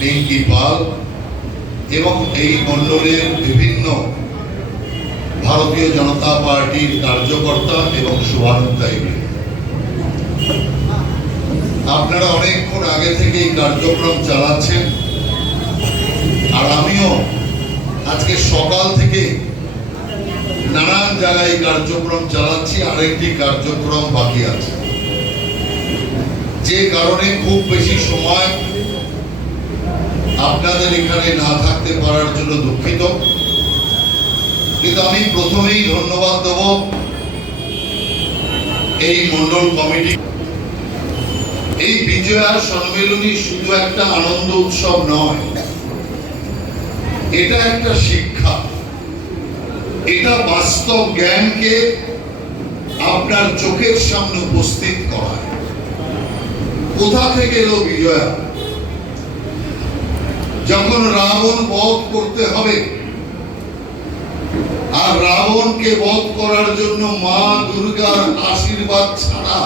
পিঙ্কি পাল এবং এই মণ্ডলের বিভিন্ন ভারতীয় জনতা পার্টির কার্যকর্তা এবং শুভানুধ্যায়ী, আপনারা অনেকক্ষণ আগে থেকে এই কার্যক্রম চালাচ্ছেন, আর আমিও আজকে সকাল থেকে নানান জায়গায় কার্যক্রম চালাচ্ছি। আরেকটি কার্যক্রম বাকি আছে, যে কারণে খুব বেশি সময় আপনাদের এখানে না থাকতে পারার জন্য দুঃখিত। কিন্তু আমি প্রথমেই ধন্যবাদ দেব এই মন্ডল কমিটি। এই বিজয়া সম্মেলনী শুধু একটা আনন্দ উৎসব নয়, এটা একটা শিক্ষা, এটা বাস্তব জ্ঞানকে আপনার চোখের সামনে উপস্থিত করা। কোথা থেকে এলো বিজয়া? যখন রাবণ বধ করতে হবে, আর রাবণকে বধ করার জন্য মা দুর্গার আশীর্বাদ ছাড়া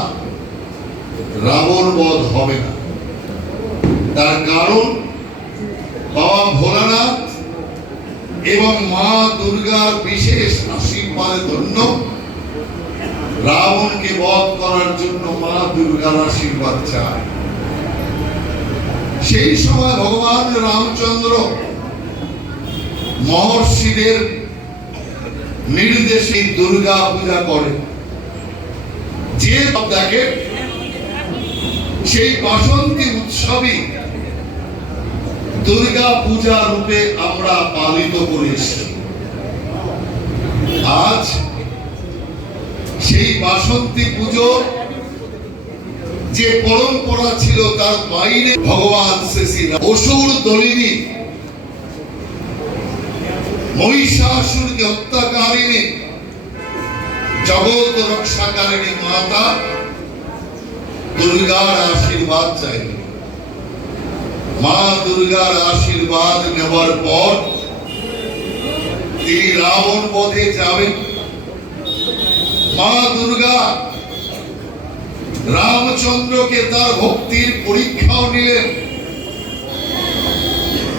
রাবণ বধ হবে না। তার কারণ বাবা ভোলানাথ এবং মা দুর্গার বিশেষ আশীর্বাদে ধন্য রাবণকে বধ করার জন্য মা দুর্গার আশীর্বাদ চায়। সেই সময় ভগবান রামচন্দ্র মহর্ষিদের নির্দেশে দুর্গা পূজা করে। যে দেখে সেই বাসন্তী উৎসবই দুর্গা পূজা রূপে আমরা পালিত করে এসেছি। আজ সেই বাসন্তী পুজো যে পরম্পরা ছিল তার বাইরে ভগবান শ্রী অসুর দলিনী মহিষাসুরকে হত্যাকারিণী জগৎ রক্ষাকারিণী মাতা দুর্গার আশীর্বাদ চাইলেন। মা দুর্গার আশীর্বাদ নেবার পর তিনি রাবণ বধে যাবেন। মা দুর্গা রামচন্দ্রকে তার ভক্তির পরীক্ষাও নিলেন।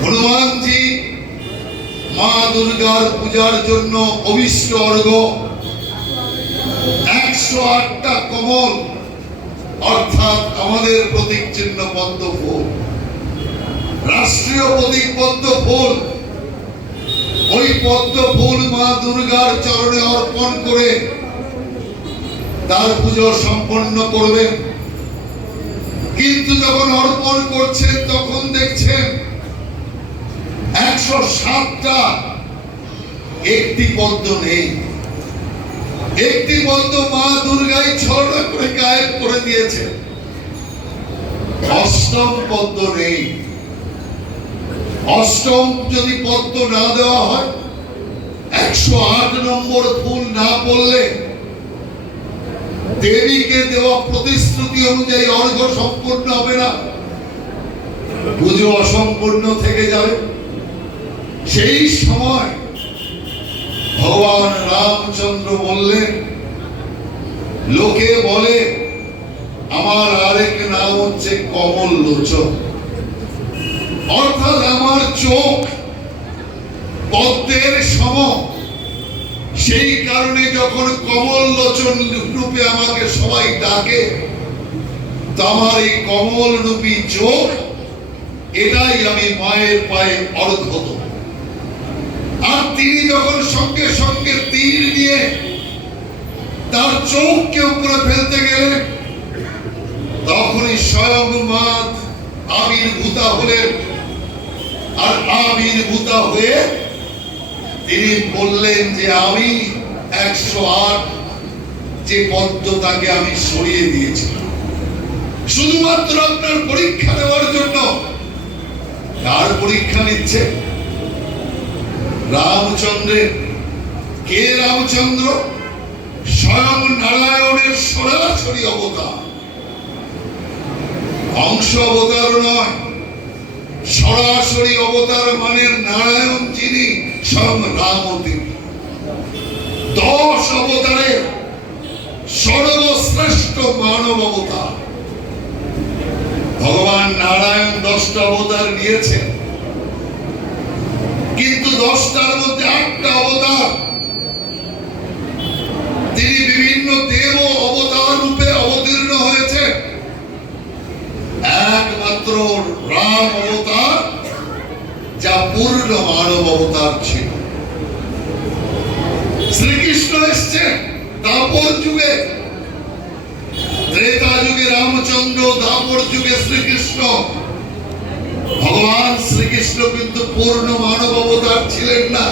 হনুমানজি মা দুর্গার পূজার জন্য অভিষ্ট অর্ঘ্য 108টা কমল, অর্থাৎ আমাদের প্রতীক চিহ্ন পদ্ম ফুল, রাষ্ট্রীয় প্রতীক পদ্ম ফুল, ওই পদ্ম ফুল মা দুর্গার চরণে অর্পণ করে তার পুজো সম্পন্ন করবেন। কিন্তু যখন অর্পণ করছেন তখন দেখছেন 107টা, একটি পদ্ম নেই। একটি পদ্ম মা দুর্গাই ছড়া করে গায়েব করে দিয়েছে। অষ্টম পদ্ম নেই। অষ্টম যদি পদ্ম না দেওয়া হয়, 108 নম্বর ফুল না পড়লে দেবীকে দেওয়া প্রতিশ্রুতি অনুযায়ী অর্ঘ্য সম্পূর্ণ হবে না, পুজো অসম্পূর্ণ থেকে যাবে। সেই সময় ভগবান রামচন্দ্র বললেন, লোকে বলে আমার আরেক নাম হচ্ছে কমল লোচন, অর্থাৎ আমার চোখ পদ্মের সম। সেই কারণে যখন কমল লোচন রূপে আমাকে সবাই ডাকে, তো আমার এই কমল রূপী চোখ, এটাই আমি মায়ের পায়ে অর্ঘ্য দেব। আর তিনি যখন সঙ্গে সঙ্গে তীর নিয়ে তার চোখকে উপরে ফেলতে গেলেন, তখনই স্বয়ং মা আবির্ভূতা হলেন। আর আবির্ভূতা হয়ে তিনি বললেন যে আমি এক 108 যে পদ্ম তাকে আমি সরিয়ে দিয়েছিলাম শুধুমাত্র আপনার পরীক্ষা দেওয়ার জন্য। কার পরীক্ষা নিচ্ছে? রামচন্দ্রের। কে রামচন্দ্র? স্বয়ং নারায়ণের সরাসরি অবতার, অংশ অবতার নয়, সরাসরি অবতার। মানে নারায়ণ যিনি স্বয়ং রাম তিনি। 10 অবতারের সর্বশ্রেষ্ঠ মানব অবতার। ভগবান নারায়ণ 10টা অবতার নিয়েছেন, কিন্তু 10টার মধ্যে 8টা অবতার তিনি বিভিন্ন দেব অবতার রূপে অবতীর্ণ হয়েছে। একমাত্র রাম অবতার যা পূর্ণ মানব অবতার ছিল। শ্রীকৃষ্ণ এসছে দাপর যুগে, ত্রেতা যুগে রামচন্দ্র, দাপর যুগে শ্রীকৃষ্ণ। ভগবান শ্রীকৃষ্ণ কিন্তু পূর্ণ মানব অবতার ছিলেন না।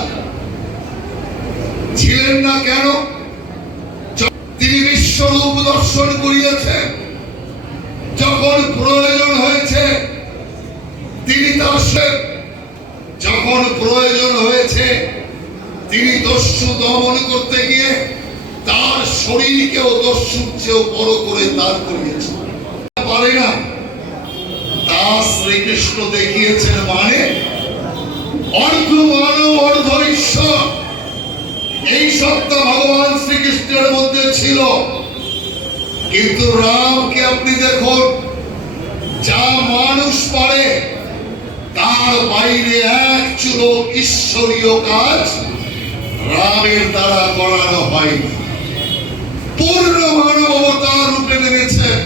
ছিলেন না কেন? তিনি বিশ্বরূপ দর্শন করিয়েছেন। যখন প্রয়োজন হয়েছে তিনি দর্শন, যখন প্রয়োজন হয়েছে তিনি দস্যু দমন করতে গিয়ে তার শরীরকেও দস্যুর চেয়েও বড় করে দাঁড় করিয়েছেন। পারে না তা শ্রীকৃষ্ণ দেখিয়েছেন। মানে অর্ধ মানব অর্ধ ঈশ্বর, এই সত্তা ভগবান শ্রীকৃষ্ণের মধ্যে ছিল। কিন্তু রামকে আপনি দেখুন, যা মানুষ পারে তার বাইরে এক চুলো ঈশ্বরীয় কাজ রামের দ্বারা করানো হয়নি। পূর্ণ মানব অবতার রূপে নেমেছেন।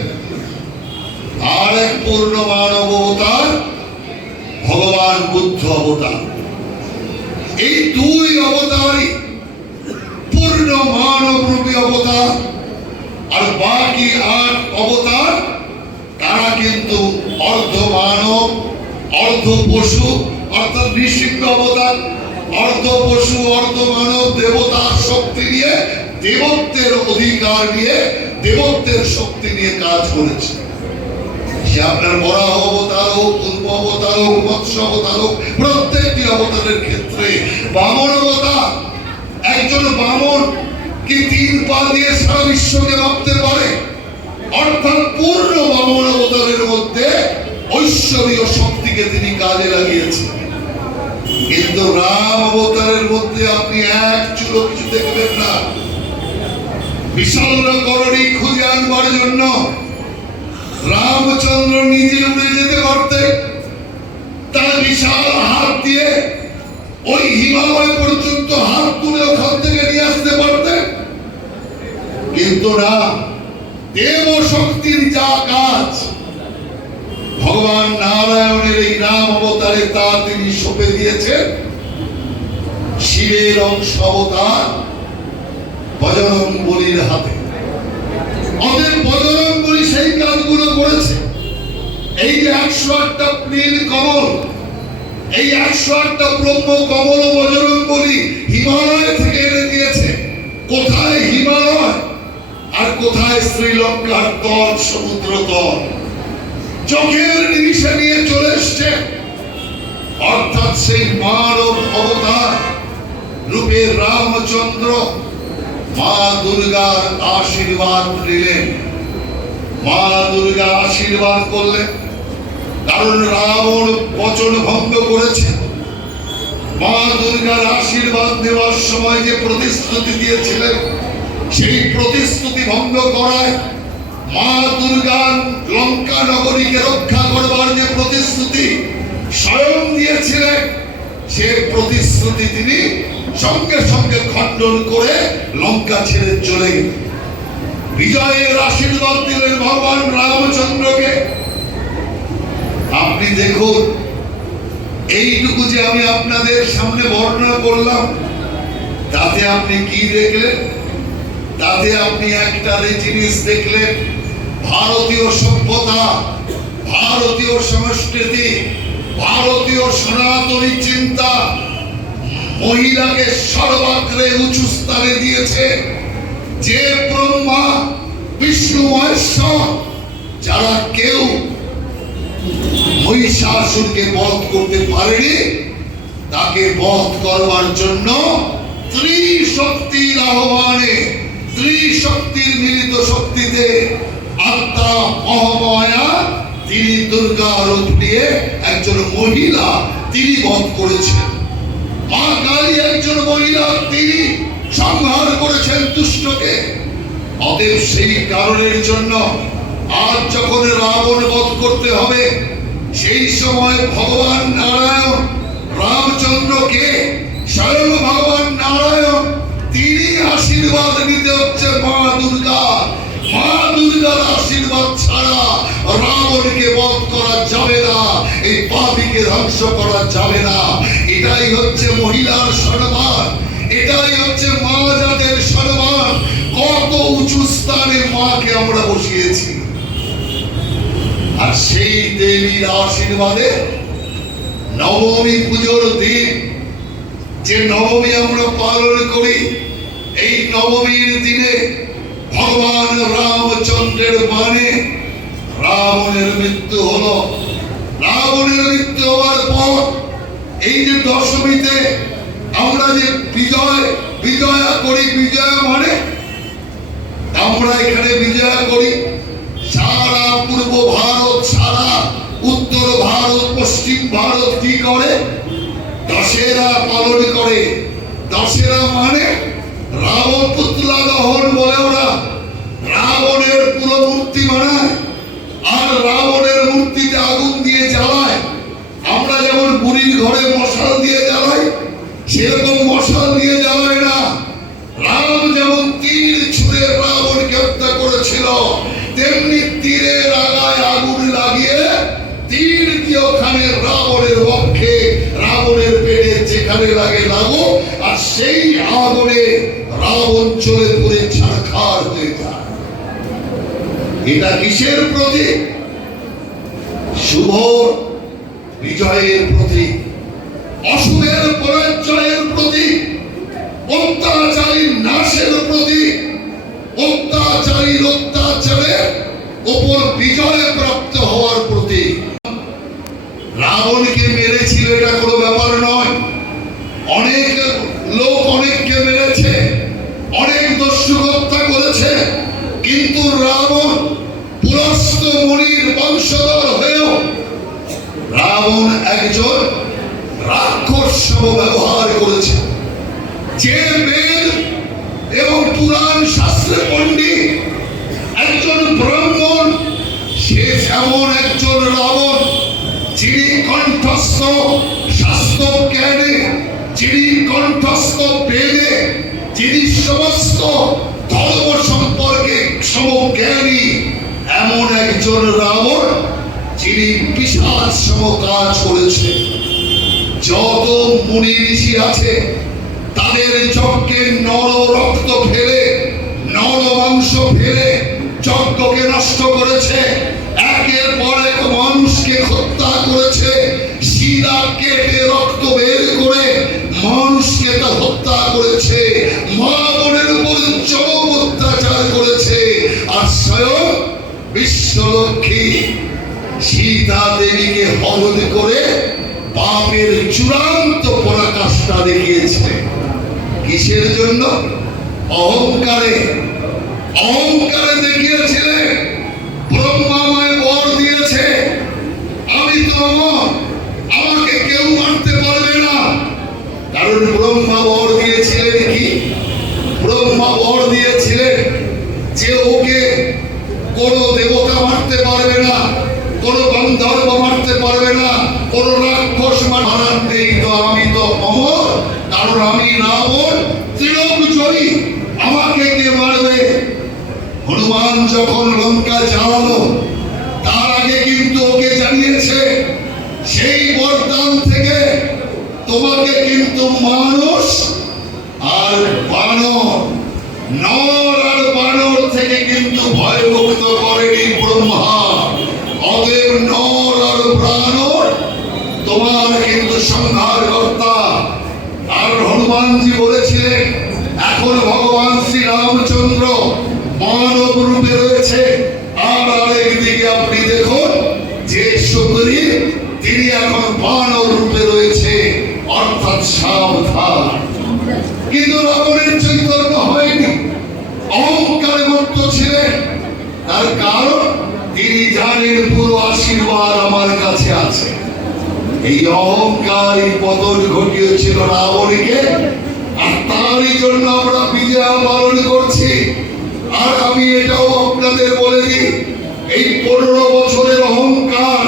আর এক পূর্ণ মানব অবতার ভগবান বুদ্ধ অবতার। এই 2 অবতারই পূর্ণ মানব রূপী অবতার। আর বাকি 8 অবতার তারা কিন্তু অর্ধ মানব অর্ধ পশু, অর্থাৎ নৃসিংহ অবতার, অর্ধ পশু অর্ধ মানব, দেবতার শক্তি নিয়ে, দেবত্বের অধিকার নিয়ে, দেবত্বের শক্তি নিয়ে কাজ করেছে। সে আপনার বরাহ অবতার হোক, পূর্ব অবতার হোক, মৎস্য অবতার হোক, প্রত্যেকটি অবতারের ক্ষেত্রে বামন অবতার। একজন বামন কি 3 পা দিয়ে সারা বিশ্বকে ভাবতে পারে? অর্থাৎ পূর্ণ বামন অবতারের মধ্যে ঐশ্বরীয় শক্তিকে তিনি কাজে লাগিয়েছেন। কিন্তু রাম অবতারের মধ্যে আপনি এক চুলো কিছু দেখবেন না। বিশাল করণী খুঁজে আনবার জন্য রামচন্দ্র নিজে উড়ে যেতে পারতেন। তার বিশাল হাত দিয়ে ওই হিমালয় পর্যন্ত হাত তুলে ওখান থেকে নিয়ে আসতে পারতেন। কিন্তু না, দেব শক্তির যা কাজ ভগবান নারায়ণের এই রাম অবতারে তা তিনি সঁপে দিয়েছেন শিবের অংশ অবতার বজরং বলির হাতে। অতএব বজরং বলি সেই কাজগুলো করেছে। এই যে 108টা নীল কমল, এই 108টা ব্রহ্ম কমল বজরং বলি হিমালয় থেকে এনে দিয়েছে। কোথায় হিমালয় আর কোথায় শ্রীলঙ্কার তট, সমুদ্র তট, চোখের নিমিষে নিয়ে চলে এসছে। অর্থাৎ সেই মানব অবতার রূপে রামচন্দ্র মা দুর্গার আশীর্বাদ নিলেন। মা দুর্গা আশীর্বাদ করলেন, কারণ রাবণ বচন ভঙ্গ করেছে। মা দুর্গার আশীর্বাদ নেওয়ার সময় যে প্রতিশ্রুতি দিয়েছিলেন, সেই প্রতিশ্রুতি ভঙ্গ করায় মা দুর্গা লঙ্কা নগরীকে রক্ষা করবার যে প্রতিশ্রুতি স্বয়ং দিয়েছিলেন, সে প্রতিশ্রুতি তিনি সঙ্গে সঙ্গে খণ্ডন করে লঙ্কা ছেড়ে চলে গেলেন। বিজয়ের আশীর্বাদ দিলেন ভগবান রামচন্দ্রকে। আপনি দেখুন, এইটুকু যে আমি আপনাদের সামনে বর্ণনা করলাম, তাতে আপনি কি দেখলেন? তাতে আপনি একটা জিনিস দেখলেন, ভারতীয় সভ্যতা, ভারতীয় সংস্কৃতি, ভারতীয় সনাতনী চিন্তা মহিলাকে সর্বাগ্রে উঁচু স্থানে দিয়েছে। যে ব্রহ্মা বিষ্ণু মহেশ্বর যারা কেউ মহিষাসুরকে বধ করতে পারেনি, তাকে বধ করবার জন্য ত্রিশক্তির আহ্বানে, ত্রিশক্তির মিলিত শক্তিতে আত্মা মহামায়া তিনি দুর্গা রূপ নিয়ে একজন মহিলা তিনি বধ করেছেন। মা কালী একজন মহিলা, তিনি সংহার করেছেন দুষ্টকে। অতএব সেই কারণের জন্য আজ যখন রাবণ বধ করতে হবে, সেই সময় ভগবান নারায়ণ রামচন্দ্রকে স্বয়ং ভগবান নারায়ণ তিনি আশীর্বাদ নিতে হচ্ছে মা দুর্গা। মা দুর্গার আশীর্বাদ ছাড়া রাবণকে বধ করা যাবে না, এই পাপীকে ধ্বংস করা যাবে না। এটাই হচ্ছে মহিলার সম্মান, এটাই হচ্ছে মা জাতের সম্মান। কত উঁচু স্থানে মাকে আমরা বসিয়েছি। আর সেই দেবীর আশীর্বাদে নবমী পুজোর দিন, যে নবমী আমরা পালন করি, এই নবমীর দিনে ভগবান রামচন্দ্রের বাণে রাবণের মৃত্যু হলো। রাবণের মৃত্যু হওয়ার পর এই যে দশমীতে আমরা যে বিজয়া করি, বিজয়া মানে আমরা এখানে বিজয়া করি, সারা পূর্ব ভারত, সারা উত্তর ভারত, পশ্চিম ভারত কি করে? দশেরা পালন করে। দশেরা মানে রাবণ পুতলা দহন বলে ওরা। রাবণের পুরো মূর্তি বানায় আর রাবণের মূর্তিতে আগুন দিয়ে জ্বালায়। আমরা যেমন বুড়ির ঘরে মশাল দিয়ে জ্বালাই, সেরকম মশাল দিয়ে জ্বালায় না। রাম যেমন তীর ছুঁড়ে রাবণকে হত্যা করেছিল, তেমনি তীরের আগায় আগুন লাগিয়ে তীর দিয়ে ওখানে রাবণের বক্ষে, রাবণের পেটে যেখানে লাগে লাগুক, আর সেই আগুনে রাবণ চলে পুড়ে ছারখার হয়ে যায়। এটা কিসের প্রতীক? শুভ বিজয়ের প্রতীক, অশুভের পরাজয়ের প্রতীক, অত্যাচারীর নাশের প্রতীক, অত্যাচারীর অত্যাচারের ওপর বিজয় প্রাপ্ত হওয়ার প্রতীক। রাবণকে মেরেছিল এটা কোনো ব্যাপার নয়। অনেক লোক অনেককে মেরেছে, অনেক দস্যু হত্যা করেছে, কিন্তু রাবণ পুরস্ত মুনির বংশধর হয়েও রাবণ একজন রাক্ষস ব্যবহার করেছে। যে বেদ এবং পুরাণ শাস্ত্রে পণ্ডিত, একজন ব্রাহ্মণ, সে এমন একজন রাবণ যিনি কণ্ঠস্থ শাস্ত্র জ্ঞানে, যিনি কণ্ঠস্থ বেদে, যিনি সমস্ত ধর্ম সম্পর্কে সমজ্ঞানী, এমন একজন রাবণ যিনি বিশাল সম কাজ করেছে। যত মুনি ঋষি আছে তাদের যজ্ঞে নর রক্ত ফেলে, নর মাংস ফেলে যজ্ঞকে নষ্ট করেছে। একের পর এক মানুষকে হত্যা করেছে, শিরা কেটে রক্ত বের করে মানুষকে তা হত্যা করেছে, মা বোনের উপর চরম অত্যাচার করেছে। আর স্বয়ং বিশ্বলক্ষ্মী সীতা দেবীকে হরণ করে পাপের চূড়ান্ত পরাকাষ্ঠা দেখিয়েছে। কিসের জন্য? অহংকারে। অহংকারে দেখিয়েছিলেন। ব্রহ্মা আমায় বর দিয়েছে, আমি তো অমর, আমাকে কেউ মারতে পারবে না। কারণ ব্রহ্মা বর দিয়েছিলেন কি? ব্রহ্মা বর দিয়েছিলেন যে ওকে কোন দেবতা মারতে পারবে না, কোন গন্ধর্ব মারতে পারবে না, কোন রাক্ষস মারার নেই। তো আমি তো অমর, কারণ আমি রাবণ ত্রিলোক জয়ী, আমাকে কে মারবে? হনুমান যখন লঙ্কা জ্বালালো, তার আগে কিন্তু ওকে জানিয়েছে সেই বরদান থেকে তোমাকে কিন্তু মানুষ আর বানর, নর আর বানর থেকে কিন্তু ভয়মুক্ত করেনি ব্রহ্মা। অতএব নর আর বানর তোমার কিন্তু হনুমানজি বলেছিলেন এখন ভগবান শ্রী রামচন্দ্র ছিলেন, তার কারণ তিনি জানেন পুরো আশীর্বাদ আমার কাছে আছে। এই অহংকার এই পতন ঘটিয়েছিল রাবণকে, আর তারই জন্য আমরা বিজয়া পালন করছি। আর আমি এটাও আপনাদের বলে দিই, এই 15 বছরের অহংকার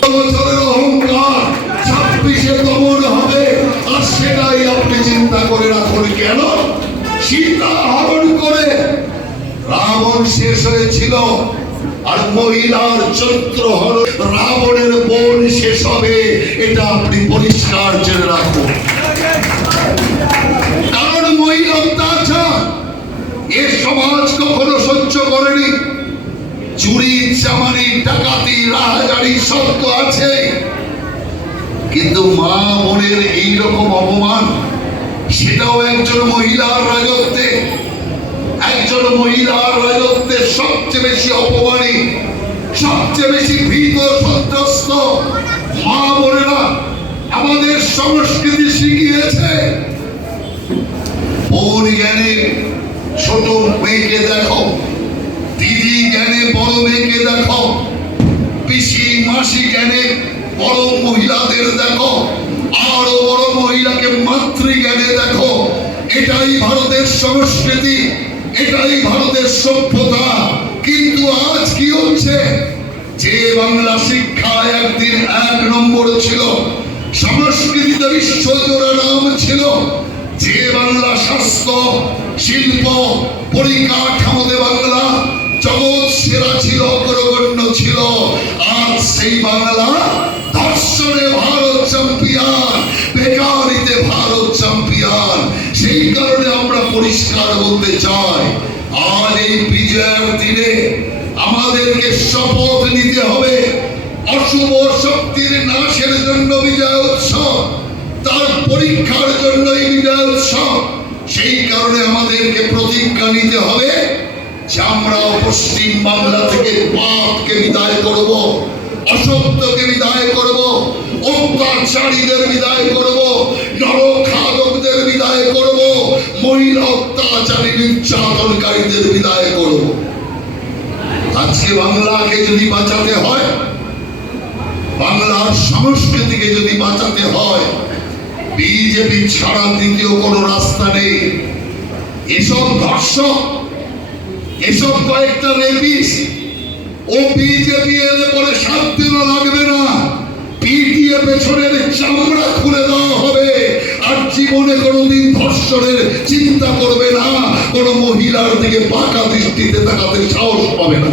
26-এ দমন হবে। আর সেটাই আপনি চিন্তা করে রাখুন, কেন সীতা হরণ করে রাবণ শেষ হয়েছিল, আর মহিলার চরিত্র হল রাবণের বোন শেষ হবে। এটা আপনি পরিষ্কার জেনে রাখুন, কারণ মহিলা অত্যাচার এ সমাজ কখনো সহ্য করেনি। চুরি, চামারি, ডাকাতি, রাহাজারি সব তো আছে, কিন্তু মা বোনের এইরকম অপমান, সেটাও একজন মহিলার রাজত্বে। একজন মহিলার রাজত্বে সবচেয়ে বেশি অপমানী, সবচেয়ে বেশি ভীত সন্ত্রস্ত মা বোনেরা। আমাদের সংস্কৃতি শিখিয়েছে বোন জ্ঞানে ছোট মেয়েকে দেখো, দিদি জ্ঞানে বড় মেয়েকে দেখো, পিসি মাসি জ্ঞানে বড় মহিলাদের দেখো, আরো বড় মহিলাকে মাতৃ জ্ঞানে দেখো। এটাই ভারতের সংস্কৃতি, এটাই ভারতের সভ্যতা। কিন্তু আজ কি হচ্ছে, যে বাংলা শিক্ষায় একদিন 1 নম্বর ছিল, সংস্কৃতিতে বিশ্বজোড়া নাম ছিল, যে বাংলা স্বাস্থ্য, শিল্প, পরিকাঠামোতে বাংলা জগৎ সেরা ছিল, অগ্রগণ্য ছিল, আজ সেই বাংলা ধর্ষণে ভারত চ্যাম্পিয়ন, বেকারিতে ভারত চ্যাম্পিয়ন। সেই কারণে আমরা পরিষ্কার বলতে চাই, আজ এই বিজয়ের দিনে আমাদেরকে শপথ নিতে হবে, অশুভ শক্তির নাশের জন্য বিজয় উৎসব, তার পরীক্ষার জন্য এই বিজয় উৎসব। সেই কারণে আমাদেরকে প্রতিজ্ঞা নিতে হবে যে আমরা পশ্চিম বাংলা থেকে পাপকে বিদায় করব, অসত্যকে বিদায় করব, অত্যাচারীদের বিদায় করব, নরখাদকদের বিদায় করব, মহিলা অত্যাচারী নির্যাতনকারীদের বিদায় করব। আজকে বাংলাকে যদি বাঁচাতে হয়, বাংলার সংস্কৃতিকে যদি বাঁচাতে হয়, বিজেপি ছাড়া দ্বিতীয় কোনো রাস্তা নেই। এসব ধর্ষক, এসব কয়েকটা রেপিস্ট ও বিজেপি এলে পরে 7 দিনও লাগবে না, পিটিয়ে পেছনের চামড়া খুলে দেওয়া হবে। আর জীবনে কোনোদিন ধর্ষণের চিন্তা করবে না, কোনো মহিলার দিকে পাকা দৃষ্টিতে তাকাতে সাহস পাবে না।